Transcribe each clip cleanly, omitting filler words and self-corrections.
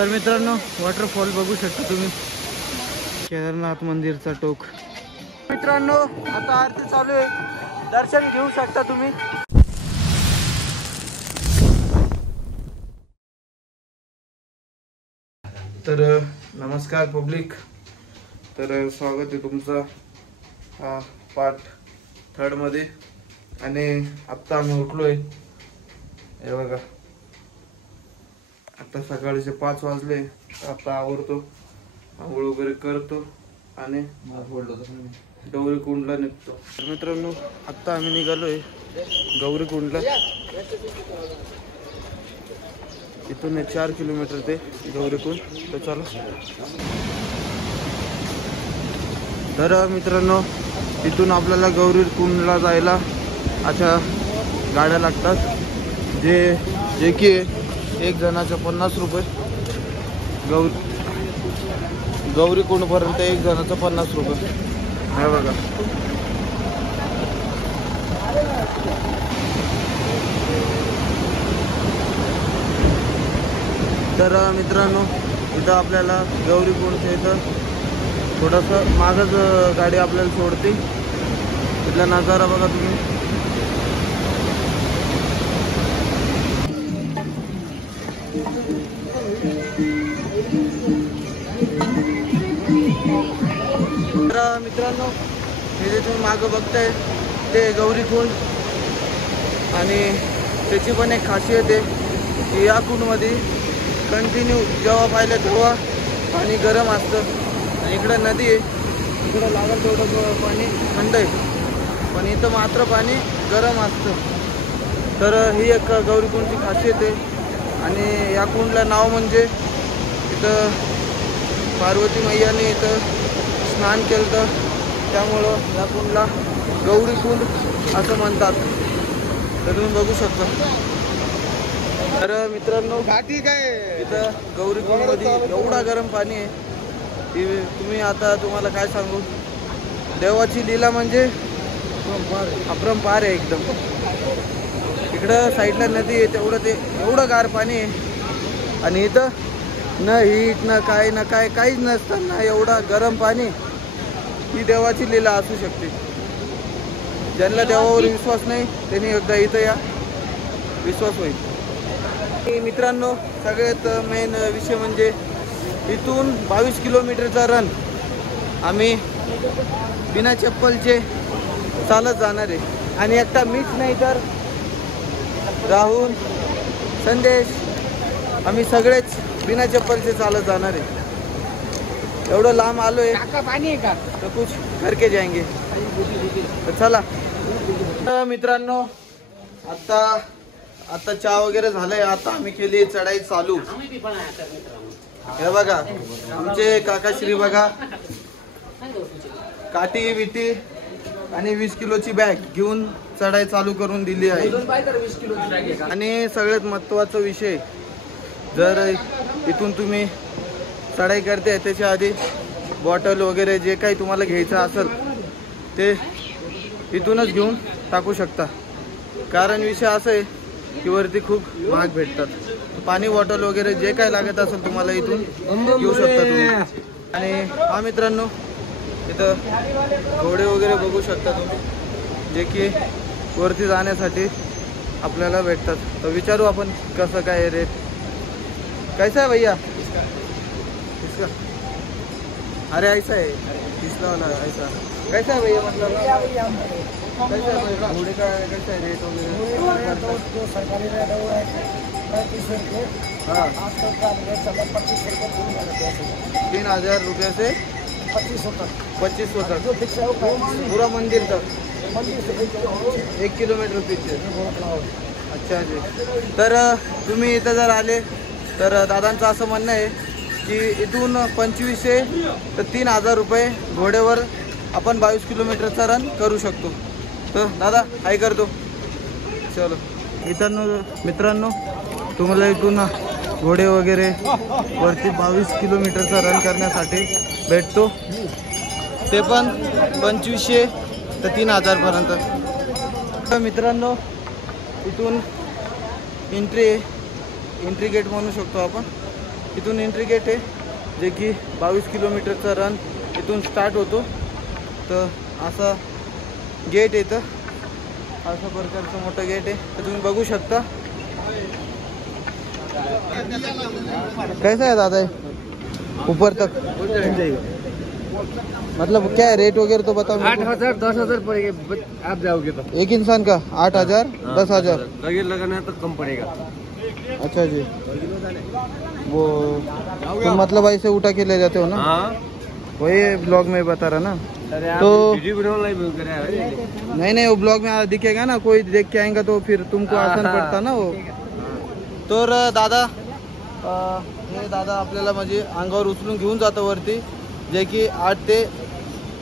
तर मित्रांनो वॉटरफॉल बघू शकता तुम्ही, केदारनाथ मंदिरचा टोक. मित्रांनो आता आरती चालू आहे, दर्शन घेऊ शकता तुम्ही. तर नमस्कार पब्लिक, तर स्वागत आहे तुमचं पार्ट 3 मध्ये. आणि आत्ता आम्ही उठलोय, हे बघा आता सकाळचे 5 वाजले. आता आवरतो, आंघोळ वगैरे करतो आणि गौरीकुंडला निघतो. तर मित्रांनो आत्ता आम्ही निघालोय गौरीकुंडला. इथून 4 किलोमीटर ते गौरीकुंड. तर चला. तर मित्रांनो इथून आपल्याला गौरीकुंडला जायला अशा गाड्या लागतात, जे की एक जणाच्या 50 रुपये. गौरीकुंड पर्यंत एक जणाचा 50 रुपये. हे बघा तर मित्रांनो इथं आपल्याला गौरीकुंडच्या इथं थोडंसं मागच गाडी आपल्याला सोडते. इथला नजारा बघा तुम्ही. तर मित्रांनो हे जे तुम्ही मागं बघताय ते गौरीकुंड. आणि त्याची पण एक खासियत आहे की या कुंडमध्ये कंटिन्यू जेव्हा पाहिलं तेव्हा पाणी गरम असतं. आणि इकडं नदी आहे, इकडं लागेल तेवढं पाणी थंड आहे, पण इथं मात्र पाणी गरम असतं. तर ही एक गौरीकुंडची खासियत आहे. आणि या कुंडला नाव म्हणजे इथं पार्वती मैयाने इथं स्नान केलं, त्यामुळं या कुंडला गौरीकुंड असं म्हणतात. तर तुम्ही बघू शकता. तर मित्रांनो इथं गौरीकुंडमध्ये एवढा गरम पाणी आहे की तुम्ही आता तुम्हाला काय सांगू. देवाची लीला म्हणजे अपरंपार आहे एकदम. इकडं साईडला नदी आहे, तेवढं ते एवढं गार पाणी आहे. आणि इथं न हीट न काय काहीच नसतं ना, एवढा गरम पाणी. ही देवाची लीला असू शकते. ज्यांना देवावर विश्वास नाही त्यांनी एकदा इथं या, विश्वास होईल. मित्रांनो सगळ्यात मेन विषय म्हणजे इथून 22 किलोमीटरचा रन आम्ही बिना चप्पलचे चालत जाणार आहे. आणि एकटा मीच नाही तर राहुल, संदेश, आम्ही सगळेच बिना चप्पलचे चालत जाणार आहे. एवढं लांब आलोय, पाणी आहे का तर कुछ करके जाएंगे. तर चला. तर मित्रांनो आता चहा वगैरे झालंय. आता आम्ही केली चढाई चालू. हे बघा आमचे काकाश्री बघा, काठी बिटी आणि 20 किलोची बॅग घेऊन चढाई चालू करून दिली आहे. आणि सगळ्यात महत्त्वाचा विषय, जर इथून तुम्ही चढाई करते त्याच्या आधी बॉटल वगैरे जे काही तुम्हाला घ्यायचं असेल ते इथूनच घेऊन टाकू शकता. कारण विषय असं आहे की वरती खूप महाग भेटतात. पाणी बॉटल वगैरे जे काही लागत असेल तुम्हाला इथून घेऊ शकता तुम्ही. आणि हा मित्रांनो इथं घोडे वगैरे बघू शकता तुम्ही, जे की वरती जाण्यासाठी आपल्याला भेटतात. तर विचारू आपण कसं काय रेट. कैसा है भैया इसका? अरे ऐसा है इसका वाला ऐसा. कैसा है भैया, मतलब कैसा है घोड़े का, कैसा है रेट वगैरह? जो सरकारी रेट है वो है 35 रुपये. हाँ 3000 रुपये से 2500 तक जो फिक्स है वो पूरा मंदिर तक मंदिर से 1 किलोमीटर पीछे. अच्छा जी. तर तुम्ही इथं जर आले तर दादांचं असं म्हणणं आहे की इथून 2500 ते 3000 रुपये घोड्यावर आपण 22 किलोमीटरचा रन करू शकतो. तर दादा हाय करतो. चलो मित्रांनो तुम्हाला इथून घोडे वगैरे वरती 22 किलोमीटरचा रन करण्यासाठी भेटतो, ते पण 2500 ते 3000 पर्यंत. मित्रांनो इथून एंट्री गेट म्हणू शकतो आपण. इथून एंट्री गेट आहे, जे की 22 किलोमीटरचा रन इथून स्टार्ट होतो. तर असा गेट येतं, अशा प्रकारचं मोठं गेट आहे. तर तुम्ही बघू शकता. कैसा है दादा ऊपर तक? मतलब क्या है रेट वगैरह तो बताओ. 8,000 10,000 पड़ेगा आप जाओगे तो. एक इंसान का 8,000 10,000 लगेज लगाना है तो कम पड़ेगा. अच्छा जी. वो तो मतलब ऐसे उठा के ले जाते हो ना? हाँ वही ब्लॉग में बता रहा ना. तो नहीं वो ब्लॉग में दिखेगा ना, कोई देख के आएगा तो फिर तुमको आसान पडता ना वो. तर दादा हे दादा आपल्याला म्हणजे अंगावर उचलून घेऊन जातं वरती, जे की 8 ते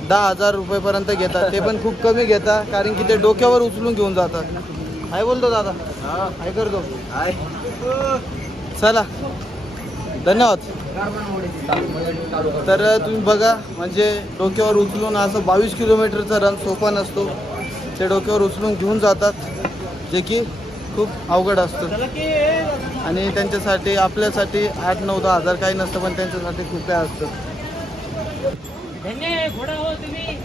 10,000 रुपयेपर्यंत घेतात. ते पण खूप कमी घेतात, कारण की ते डोक्यावर उचलून घेऊन जातात. हाय बोलतो दादा. हाय करतो. हाय. चला धन्यवाद. तर तुम्ही बघा, म्हणजे डोक्यावर उचलून असं 22 किलोमीटरचा रन सोपा नसतो. ते डोक्यावर उचलून घेऊन जातात, जे की खूप अवघड असतं. आणि त्यांच्यासाठी आपल्यासाठी 8-9-10,000 काही नसतं, पण त्यांच्यासाठी खूप काय असतं. घोडा हो तुम्ही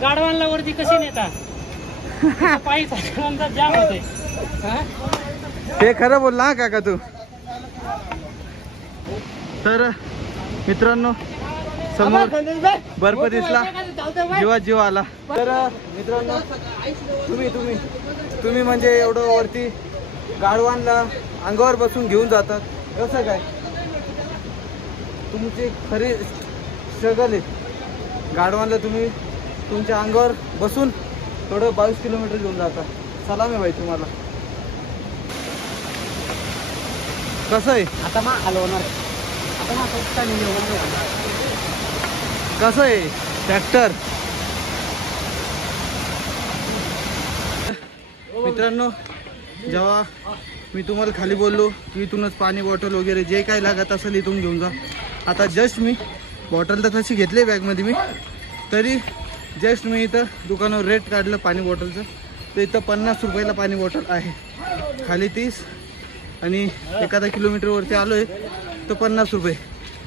गाडवांना वरती कशी नेता? पायी चालण्याचा जाम होते. ते खरं बोलला हा काका तू. तर मित्रांनो समोर बर्फ दिसला, जीवा जीव आला. तर मित्रांनो तुम्ही म्हणजे एवढं वरती गाढवांना अंगावर बसून घेऊन जातात, कसं काय? तुमची खरी स्ट्रगल आहे. गाढवांना तुम्ही तुमच्या अंगावर बसून थोडं 22 किलोमीटर घेऊन जाता. सलाम आहे भाई तुम्हाला. कसं आहे आता मग हलवणार. आता मग कसं आहे ट्रॅक्टर? मित्रांनो, जेव्हा मी तुम्हाला खाली बोललो की इथूनच पाणी बॉटल वगैरे जे काही लागत असेल इथून घेऊन जा. आता जस्ट मी बॉटल तर तशी घेतली बॅगमध्ये मी, तरी जस्ट मी इथं दुकानावर रेट काढलं पाणी बॉटलचं. तर इथं 50 रुपयाला पाणी बॉटल आहे, खाली 30, आणि एखादा किलोमीटरवरती आलो आहे तर 50 रुपये.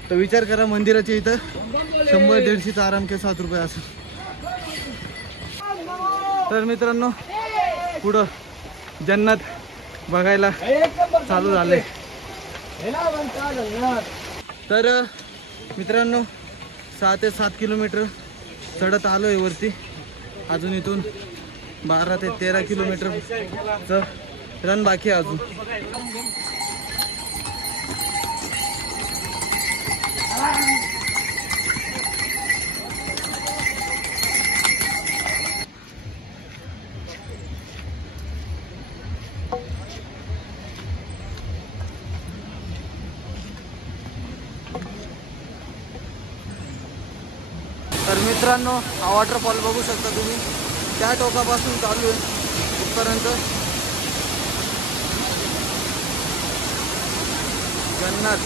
तर विचार करा, मंदिराच्या इथं 100-150चा आराम के 7 रुपये असं. तर मित्रांनो, पुढं जन्नत बघायला चालू झाले. तर मित्रांनो 6 ते 7 किलोमीटर चढत आलो आहे वरती. अजून इथून 12 ते 13 किलोमीटरचं रन बाकी आहे अजून. तर मित्रांनो, हा वॉटरफॉल बघू शकता तुम्ही. त्या टोकापासून चालू आहे इथपर्यंत जन्नत.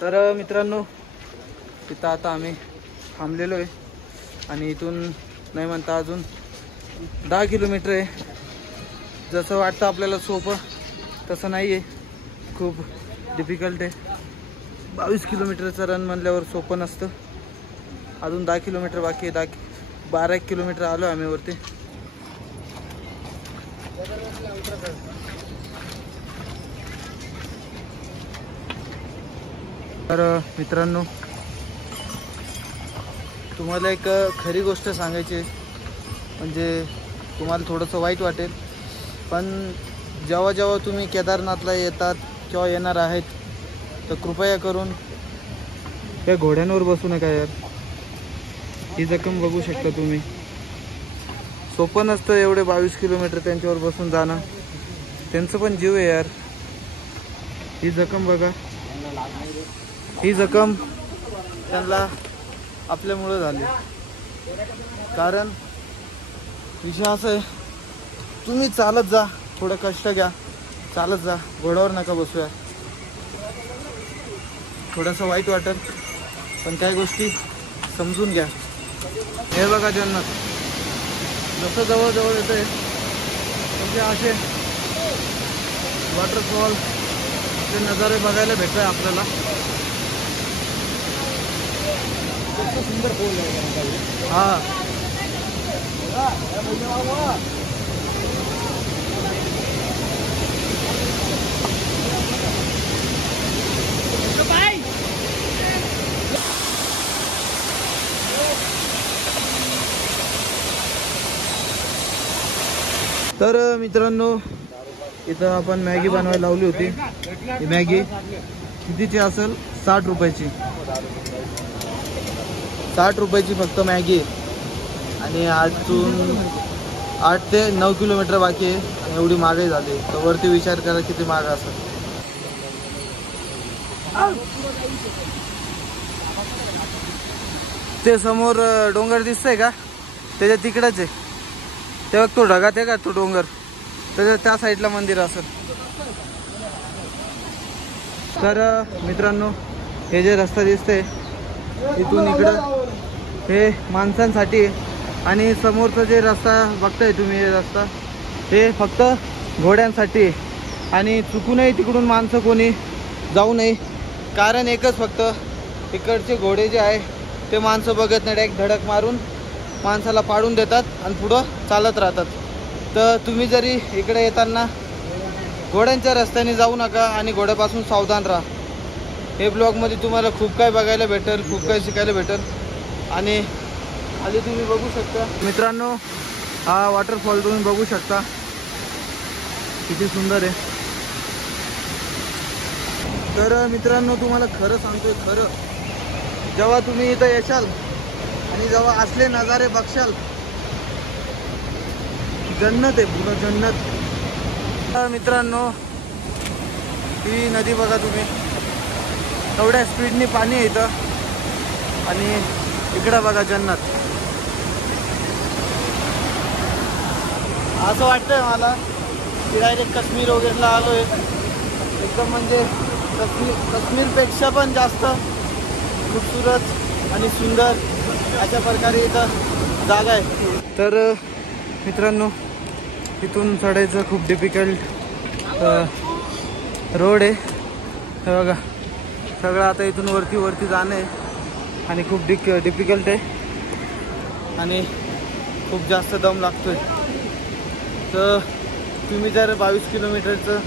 तर मित्रांनो, तिथं आता आम्ही थांबलेलो आहे, आणि इथून नाही म्हणता अजून 10 किलोमीटर आहे. जसं वाटतं आपल्याला सोपं, तसं नाही आहे, खूप डिफिकल्ट आहे. 22 किलोमीटरचं रन म्हणल्यावर सोपं नसतं. अजून 10 किलोमीटर बाकी आहे. 12 किलोमीटर आलो आम्ही वरती. तर मित्रांनो, तुम्हाला एक खरी गोष्ट सांगायची आहे, म्हणजे तुम्हाला थोडंसं वाईट वाटेल, पण जेव्हा जेव्हा तुम्ही केदारनाथला येतात किंवा येणार आहेत, तर कृपया करून त्या घोड्यांवर बसू नका यार. ही जखम बघू शकता तुम्ही. सोपं नसतं एवढे 22 किलोमीटर त्यांच्यावर बसून जाणं. त्यांचं पण जीव आहे यार. ही जखम बघा, ही जखम त्यांना आपल्यामुळं झाली. कारण विषय असं आहे, तुम्ही चालत जा, थोडं कष्ट घ्या, चालत जा, घोड्यावर नका बसूया. थोडंसं वाईट वाटेल, पण काही गोष्टी समजून घ्या. हे बघा जन्नत जसं जवळजवळ येतं आहे म्हणजे असे वॉटरफॉल चे नजारे बघायला भेटतोय आपल्याला. सुंदर पूल आहे. हा तर मित्रांनो इथं आपण मॅगी बनवायला लावली होती. ही मॅगी कितीची असेल? 60 रुपयाची. 60 रुपयाची फक्त मॅगी. आणि अजून 8 ते 9 किलोमीटर बाकी आहे आणि एवढी महागाई झाली तर वरती विचार करा किती महाग असेल. ते समोर डोंगर दिसतंय का? त्याच्या तिकडच आहे. तेव्हा तो ढगात आहे का तो डोंगर, त्याच्या त्या साईडला मंदिर असेल. तर मित्रांनो हे जे रस्ता दिसतंय इथून इकडं हे माणसांसाठी आणि समोरचा जे रस्ता बघताय तुम्ही, हे रस्ता हे फक्त घोड्यांसाठी. आणि चुकूनही तिकडून माणसं कोणी जाऊ नये, कारण एकच फक्त इकडचे घोडे जे आहे ते माणसं बघत नाही, डायरेक्ट धडक मारून माणसाला पाडून देतात आणि पुढं चालत राहतात. तर तुम्ही जरी इकडे येताना घोड्यांच्या रस्त्याने जाऊ नका आणि घोड्यापासून सावधान राहा. हे ब्लॉगमध्ये तुम्हाला खूप काही बघायला भेटेल, खूप काही शिकायला भेटेल. आणि खाली तुम्ही बघू शकता मित्रांनो, हा वॉटरफॉल तुम्ही बघू शकता किती सुंदर आहे. तर मित्रांनो तुम्हाला खरं सांगतोय, खरं जेव्हा तुम्ही इथं येशाल आणि जेव्हा असले नजारे बघशाल, जन्नत आहे, पुढं जन्नत. तर मित्रांनो ही नदी बघा तुम्ही, एवढ्या स्पीडने पाणी आहे इथं. आणि इकडं बघा जन्नत. असं वाटतंय मला की डायरेक्ट काश्मीर वगैरेला आलोय. एकदम म्हणजे काश्मीरपेक्षा पण जास्त खूपसूरत आणि सुंदर अशा प्रकारे इथं जागा आहे. तर मित्रांनो इथून चढायचं खूप डिफिकल्ट रोड आहे. हे बघा सगळं आता इथून वरती जाणं आहे आणि खूप डिफिकल्ट आहे आणि खूप जास्त दम लागतोय. तर तुम्ही जर 22 किलोमीटरचं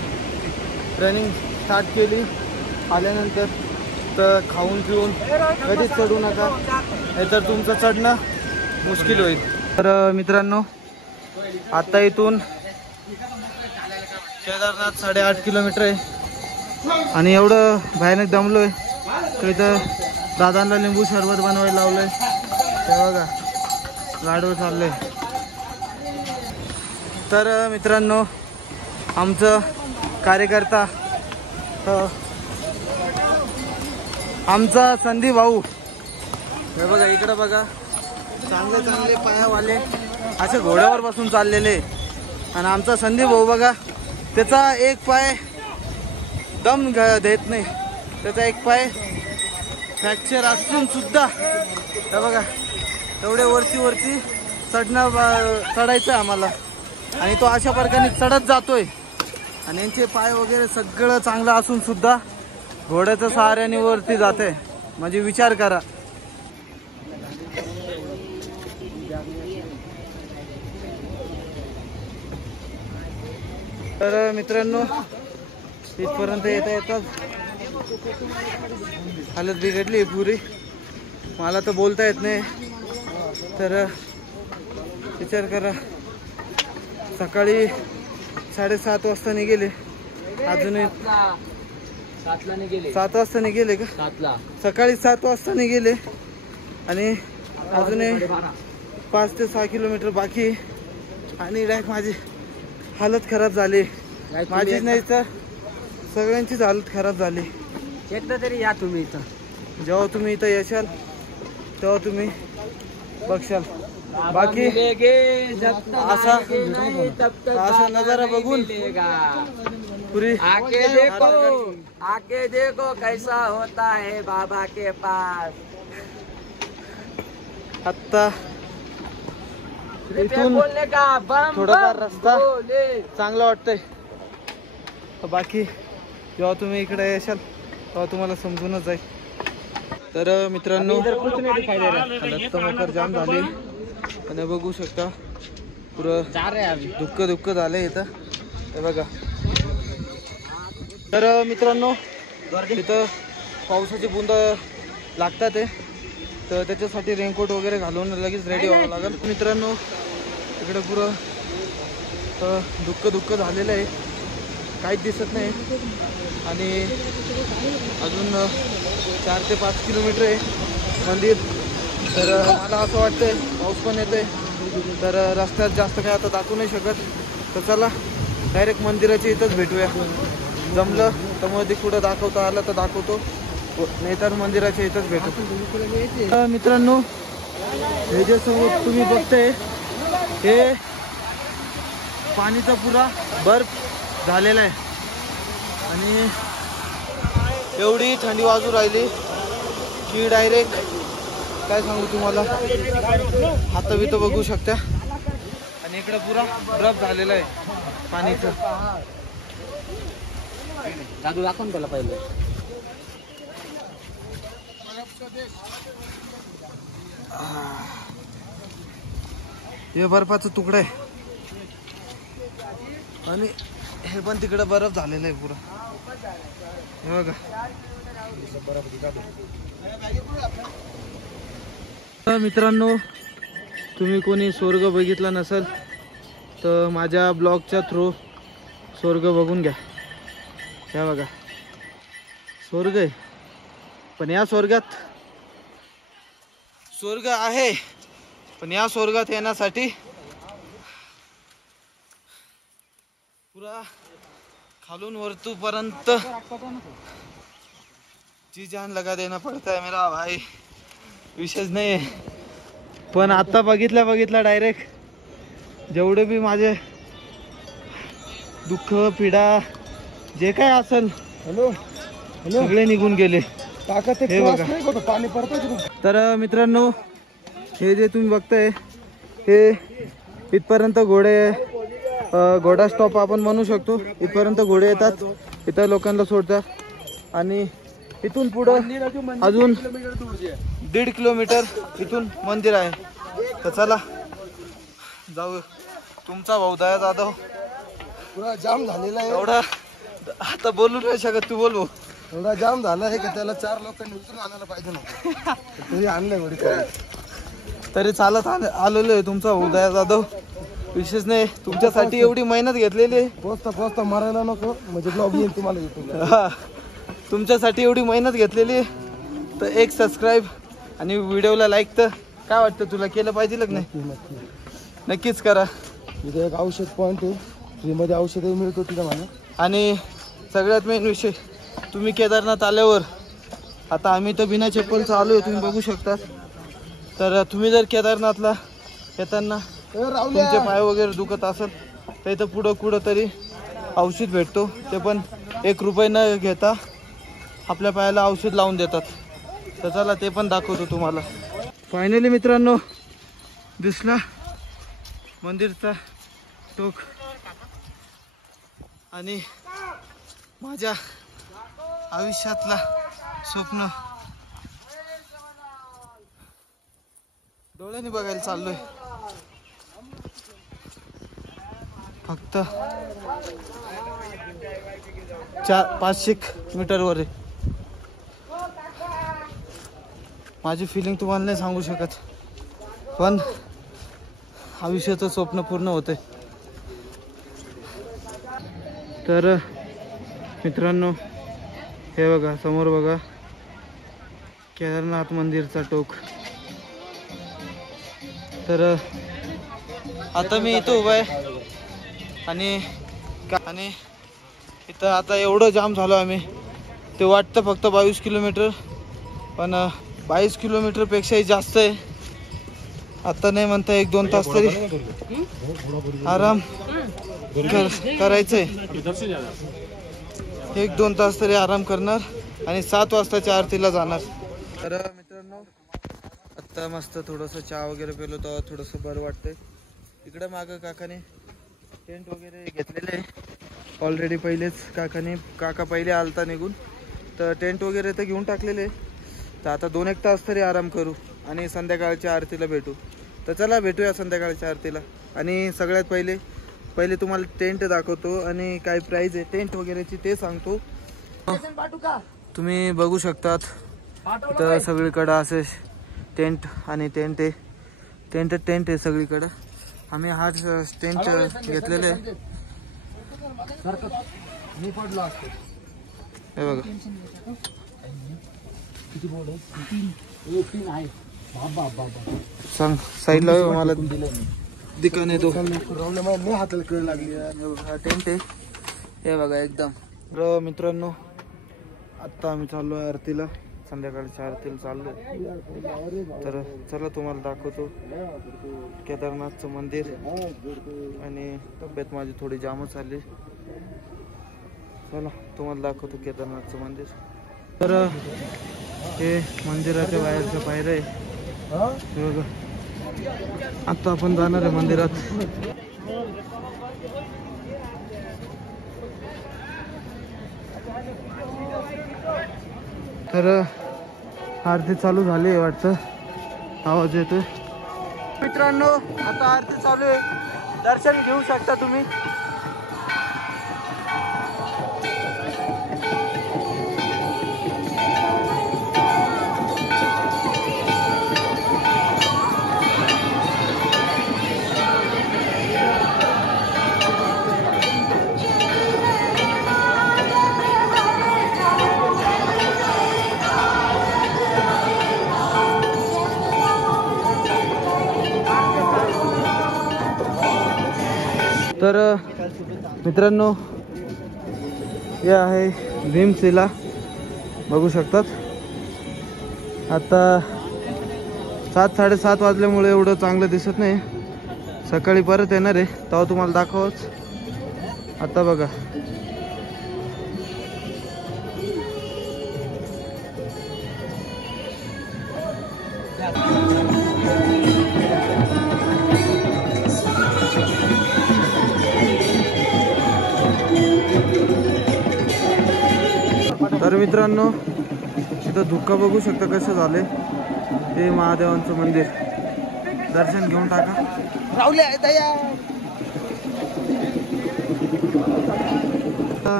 रनिंग स्टार्ट केली आल्यानंतर तर खाऊन पिऊन कधीच चढू नका, नाहीतर तुमचं चढणं मुश्किल होईल. तर मित्रांनो आता इथून केदारनाथ 8.5 किलोमीटर आहे आणि एवढं भयानक दमलोय तर इथं दादांना लिंबू सरबत बनवायला लावलंय. ते बघा गाडीवर चाललंय. तर मित्रांनो आमचं कार्यकर्ता आमचा संदीप भाऊ, हे बघा इकडं बघा, चांगले पायावाले असे घोड्यावर बसून चाललेले. आणि आमचा संदीप भाऊ बघा, त्याचा एक पाय दम देत नाही, त्याचा एक पाय फ्रॅक्चर असून सुद्धा हे बघा एवढे वरती चढायचं आम्हाला आणि तो अशा प्रकारे चढत जातोय. आणि यांचे पाय वगैरे सगळं चांगलं असून सुद्धा घोड्याच्या सहाऱ्याने वरती जाते, म्हणजे विचार करा. तर मित्रांनो इथपर्यंत येतात हालत बिघडली पुरी, मला तर बोलता येत नाही. तर विचार करा, सकाळी 7:30 वाजता निघेले, अजूनही 7 वाजता निघेले का? सकाळी 7 वाजता निघेले आणि अजूनही 5 ते 6 किलोमीटर बाकी. आणि डायरेक्ट माझी हालत खराब झाली, माझीच नाही तर सगळ्यांचीच हालत खराब झाली. एकदा तरी या तुम्ही इथं. जेव्हा तुम्ही इथं येशाल तेव्हा तुम्ही बघशाल. बाकी असा नजारा बघून पुरी आके देखो कैसा होता है बाबा के पास. आत्ता इथून थोडाफार रस्ता चांगला वाटतंय. बाकी जेव्हा तुम्ही इकडे येशाल तेव्हा तुम्हाला समजूनच जाईल. तर मित्रांनो हालत तर जाम झाली आणि बघू शकता पुरं दुःख झालंय इथं. हे बघा. तर मित्रांनो इथं पावसाची बुंद लागतात आहे, तर त्याच्यासाठी रेनकोट वगैरे घालून लगेच रेडी व्हावं लागेल. मित्रांनो इकडे पुरं दुःख झालेलं आहे, काहीच दिसत नाही. आणि अजून 4 ते 5 किलोमीटर आहे मंदिर. तर मला असं वाटतंय पाऊस पण येतोय, तर रस्त्यात जास्त काय आता दाखवू नाही शकत. तर चला डायरेक्ट मंदिराच्या इथंच भेटूया. जमलं तर मध्ये कुठं दाखवता आलं तर दाखवतो, नाही तर मंदिराच्या इथंच भेटू. मित्रांनो हे जे समोर तुम्ही बघताय हे पाणीचा पुरा बर्फ झालेला आहे आणि एवढी थंडी वाजू राहिली की डायरेक्ट काय सांगू तुम्हाला, हात बित बघू शकता. आणि इकडे पुरा बर्फ झालेला आहे पाणीचं. जादू दाखवून त्याला पहिले. हे बर्फाचा तुकडा आहे आणि हे पण तिकडे बर्फ झालेला आहे पुरा. हे बघा. मित्रांनो तुम्ही कोणी स्वर्ग बघितला नसेल तर माझ्या ब्लॉगच्या थ्रू स्वर्ग बघून घ्या. हे बघा स्वर्ग आहे, पण या स्वर्गात स्वर्ग आहे, पण या स्वर्गात येण्यासाठी पुरा खालून वरतूपर्यंत जी जान लगा देना पडता है मेरा भाई. विशेष नाही आहे, पण आता बघितल्या डायरेक्ट जेवढे बी माझे दुःख पीडा जे काय असेल सगळे निघून गेले. हे बघा. पाणी पडतं. तर मित्रांनो हे जे तुम्ही बघताय हे इथपर्यंत घोडा स्टॉप आपण म्हणू शकतो. इथपर्यंत घोडे येतात, इथं लोकांना सोडतात आणि इथून पुढं अजून 1.5 किलोमीटर इथून मंदिर आहे. तर चला जाऊ. तुमचा भाऊ दया जाधव पुरा जाम झालेला आहे. एवढा आता बोलू नाही शकत, तू बोल भाऊ. एवढा जाम झाला आहे का त्याला 4 लोकांनी उचलून आणायला पाहिजे नव्हतं, तरी आणलंय एवढी. तरी चालत आलेलो आहे तुमचा भाऊ दया जाधव. विशेष नाही, तुमच्यासाठी एवढी मेहनत घेतलेली आहे. पोचता मरायला नको म्हणजे ब्लॉग येईल तुम्हाला युट्यूबला. हा, तुमच्यासाठी एवढी मेहनत घेतलेली आहे. तर एक सबस्क्राईब आणि व्हिडिओला लाईक तर काय वाटतं तुला केलं पाहिजे की नाही? नक्कीच करा. इथे एक औषध पॉईंट आहे, फ्रीमध्ये औषधही मिळतो तिथं मला. आणि सगळ्यात मेन विषय, तुम्ही केदारनाथ आल्यावर, आता आम्ही तर बिना चप्पलचं आलो आहे तुम्ही बघू शकता. तर तुम्ही जर केदारनाथला येताना तुमचे पाय वगैरे दुखत असेल तर इथं पुढं कुठं तरी औषध भेटतो. ते पण 1 रुपये न घेता आपल्या पायाला औषध लावून देतात. तर चला ते पण दाखवतो तुम्हाला. फायनली मित्रांनो दिसला मंदिरचा टोक आणि माझ्या आयुष्यातला स्वप्न डोळ्याने बघायला चाललोय. फक्त 400-500 मीटरवर आहे. माझी फिलिंग तुम्हाला नाही सांगू शकत, पण आयुष्याचं स्वप्न पूर्ण होतंय. तर मित्रांनो हे बघा समोर बघा केदारनाथ मंदिरचा टोक. तर आता मी इथं उभा आहे आणि इथं आता एवढं जाम झालो आम्ही. ते वाटतं फक्त 22 किलोमीटर, पण 22 किलोमीटरपेक्षाही जास्त आहे. आता नाही म्हणता 1-2 तास तरी आराम करायचंय. 1-2 तास तरी आराम करणार आणि 7 वाजताच्या आरतीला जाणार. तर मित्रांनो आता मस्त थोडंसं चहा वगैरे पेलो तर थोडंसं बरं वाटतंय. इकडं मागं काकाने टेंट वगैरे घेतलेले आहे ऑलरेडी. पहिलेच काका पहिले आलता निघून, तर टेंट वगैरे तर घेऊन टाकलेले. तर आता 2-1 तास तरी आराम करू आणि संध्याकाळच्या आरतीला भेटू. तर चला भेटूया संध्याकाळच्या आरतीला. आणि सगळ्यात पहिले तुम्हाला टेंट दाखवतो आणि काय प्राईज आहे टेंट वगैरेची ते सांगतो. तुम्ही बघू शकतात इथं सगळीकडं असे टेंट आणि टेंट आहे सगळीकडं. आम्ही हा टेंट घेतलेले आहे. हे बघा सांग साईडला मला दिकाने तो हाताला कळ लागली. हा टेंट आहे हे बघा एकदम. मित्रांनो आत्ता आम्ही चाललो आहे आरतीला, संध्याकाळच्या आरतीला चाललोय. तर चला तुम्हाला दाखवतो केदारनाथचं मंदिर. आणि तब्येत माझी थोडी जामच झाली. चला तुम्हाला दाखवतो केदारनाथचं मंदिर. तर हे मंदिराच्या बाहेरच्या पायऱ्या आहे बघा. आता आपण जाणार आहे मंदिरात. तर आरती चालू झाली आहे वाटतं, आवाज येतोय. मित्रांनो आता आरती चालू आहे, दर्शन घेऊ शकता तुम्ही. तर मित्रांनो हे आहे भीमशिला, बघू शकतात. आता 7-7:30 वाजल्यामुळे एवढं चांगलं दिसत नाही. सकाळी परत येणार आहे तेव्हा तुम्हाला दाखवच. आता बघा तर मित्रांनो इथं धुक्का बघू शकता कसं झालंय. ते महादेवांचं मंदिर, दर्शन घेऊन टाका.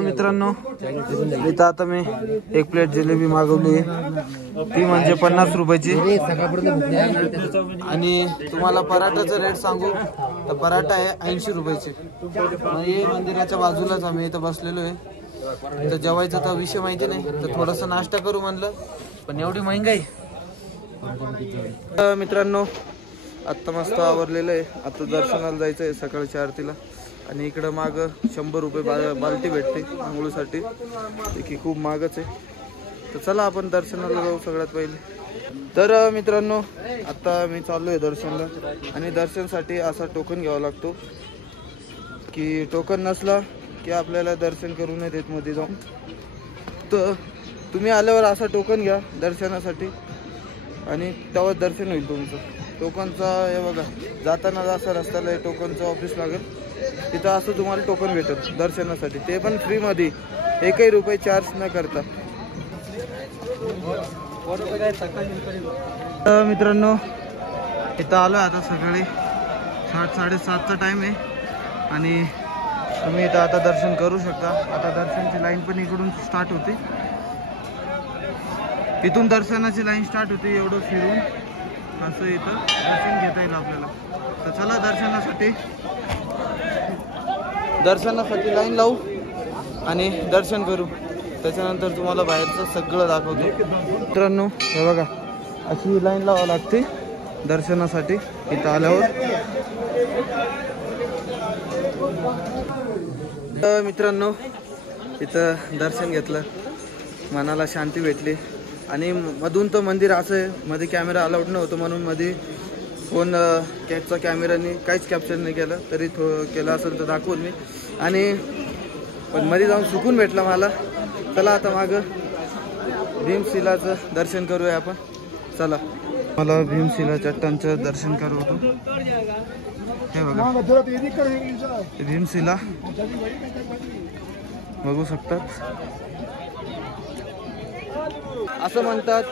मित्रांनो इथं आता मी 1 प्लेट जिलेबी मागवली आहे, ती म्हणजे 50 रुपयाची. आणि तुम्हाला पराठाचा रेट सांगू तर पराठा आहे 80 रुपयाचे. हे मंदिराच्या बाजूलाच आम्ही इथं बसलेलो आहे. तर जेवायचा तर विषय माहिती नाही, तर थोडासा नाश्ता करू म्हणलं, पण एवढी महंगाई. मित्रांनो आत्ता मस्त आवरलेलं आहे. आता दर्शनाला जायचं आहे सकाळच्या आरतीला. आणि इकडं मागं 100 रुपये बाल्टी भेटते आंघोळीसाठी, की खूप मागच आहे. तर चला आपण दर्शनाला जाऊ सगळ्यात पहिले. तर मित्रांनो आता मी चाललो आहे दर्शनाला. आणि दर्शनासाठी असा टोकन घ्यावा लागतो, की टोकन नसला की आपल्याला दर्शन करू नये देत मध्ये जाऊन. तर तुम्ही आल्यावर असा टोकन घ्या दर्शनासाठी आणि तेव्हा दर्शन होईल तुमचं. टोकनचा हे बघा जाताना असा रस्त्याला टोकनचं ऑफिस लागेल, तिथं असं तुम्हाला टोकन भेटत दर्शनासाठी. ते पण फ्रीमध्ये, 1 रुपये चार्ज न करता. मित्रांनो इथं आलो आता सकाळी 7-7:30चा टाइम आहे. आणि तुम्ही इथं आता दर्शन करू शकता. आता दर्शनची लाईन पण इकडून स्टार्ट होती, इथून दर्शनाची लाईन स्टार्ट होती. एवढं फिरून असं इथं दर्शन घेता येईल आपल्याला. तर चला दर्शनासाठी लाईन लावू आणि दर्शन करू. त्याच्यानंतर तुम्हाला बाहेरचं सगळं दाखवतो. मित्रांनो हे बघा अशी लाईन लावावी लागते दर्शनासाठी इथं आल्यावर. मित्रांनो इथं दर्शन घेतलं, मनाला शांती भेटली. आणि मधून तर मंदिर असं आहे, मध्ये कॅमेरा अलाउड नव्हतं म्हणून मध्ये फोन कॅचचा कॅमेराने काहीच कॅप्चर नाही केलं. तरी केलं असेल तर दाखवून मी. आणि पण मध्ये जाऊन सुकून भेटला मला. चला आता मागं भीमशिलाचं दर्शन करूया आपण. चला मला भीमशिला चट्टानचं दर्शन करू होतो. हे बघा भीमशिला बघू शकतात. असं म्हणतात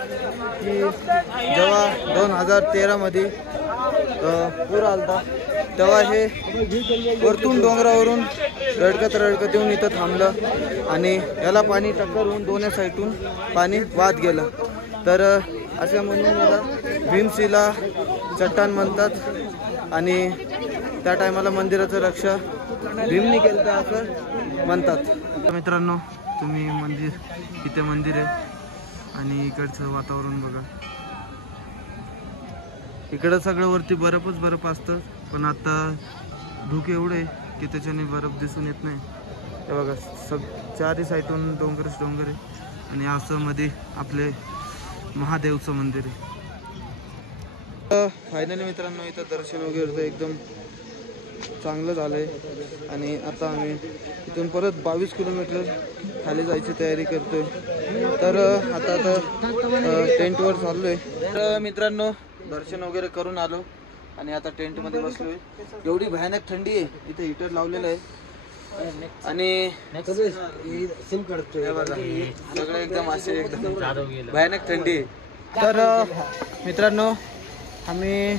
की जेव्हा 2013 मध्ये पूर आलता तेव्हा हे वरतून डोंगरावरून रडकत येऊन इथं थांबलं आणि याला पाणी टक्कर होऊन दोन्ही साईडून पाणी वाहत गेलं. तर असे म्हणून याला भीमशिला चट्टान म्हणतात आणि त्या टायमाला मंदिराचं रक्षा भीमनी केलं तर असं म्हणतात. मित्रांनो तुम्ही इथे मंदिर आहे आणि इकडचं वातावरण बघा. इकडं सगळं वरती बर्फ असतं पण आता धुके एवढे की त्याच्याने बर्फ दिसून येत नाही. हे बघा चारही साईडून डोंगर आहे आणि असं मध्ये आपले महादेवचं मंदिर आहे. फायनली मित्रांनो इथं दर्शन वगैरे तर एकदम चांगलं झालंय आणि आता आम्ही इथून परत 22 किलोमीटर खाली जायची तयारी करतोय. तर आता टेंटवर चाललोय. तर मित्रांनो दर्शन वगैरे करून आलो आणि आता टेंटमध्ये बसलोय. एवढी भयानक थंडी आहे इथे, हीटर लावलेलं आहे आणि सगळं एकदम असे एकदम भयानक थंडी आहे. तर मित्रांनो आम्ही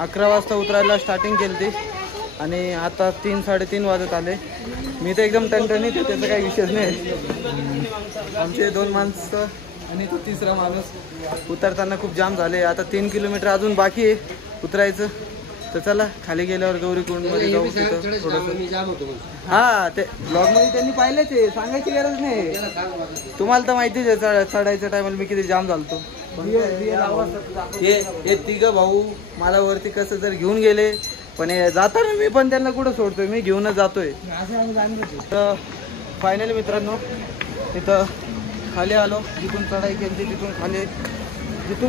11 वाजता उतरायला स्टार्टिंग केली होती आणि आता 3-3:30 वाजत आले. मी तर एकदम टणटणीत, त्याचा काही विषयच नाही. आमचे 2 माणसं आणि तो तिसरा माणूस उतरताना खूप जाम झाले. आता 3 किलोमीटर अजून बाकी आहे उतरायचं. तर चला खाली गेल्यावर गौरीकुंडमध्ये जाऊ तिथं थोडंसं. हा ते ब्लॉगमध्ये त्यांनी पाहिलेच आहे, सांगायची गरज नाही. तुम्हाला तर माहितीच आहे चढायच्या टायमाला मी किती जाम झालतो. हे 3 भाऊ मला वरती कसं जर घेऊन गेले पण जाताना मी पण त्यांना कुठं सोडतोय, मी घेऊनच जातोय. तर फायनली मित्रांनो तिथं खाली आलो. जिथून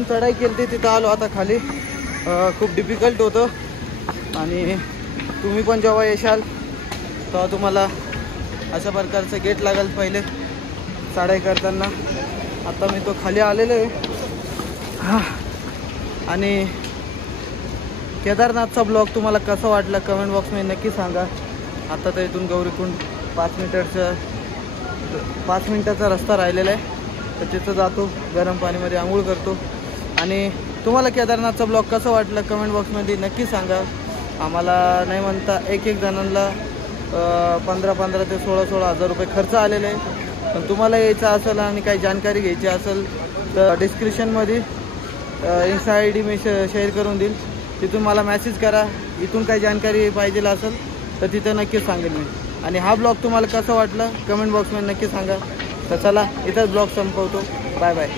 चढाई केली तिथं आलो आता खाली. खूप डिफिकल्ट होतं आणि तुम्ही पण जेव्हा येशाल तेव्हा तुम्हाला अशा प्रकारचं गेट लागेल पहिले चढाई करताना. आता मी तो खाली आलेलो आहे आणि केदारनाथचा ब्लॉग तुम्हाला कसा वाटला कमेंट बॉक्समध्ये नक्की सांगा. आता तर इथून गौरीकुंड 5 मिनिटाचा रस्ता राहिलेला आहे. तर तिथं जातो, गरम पाणीमध्ये आंघोळ करतो. आणि तुम्हाला केदारनाथचा ब्लॉग कसा वाटला कमेंट बॉक्समध्ये नक्की सांगा. आम्हाला नाही म्हणता एक जणांना 15,000 ते 16,000 हजार रुपये खर्च आलेला आहे. पण तुम्हाला यायचं असेल आणि काही जानकारी घ्यायची असेल तर डिस्क्रिप्शनमध्ये इन्स्टा ID मी शेअर करून देईल. तिथून मला मेसेज करा. इथून काही जानकारी पाहिजे असेल तर तिथं नक्कीच सांगेल मी. आणि हा ब्लॉग तुम्हाला कसा वाटला कमेंट बॉक्समध्ये नक्की सांगा. तर चला इथंच ब्लॉग संपवतो. Bye bye.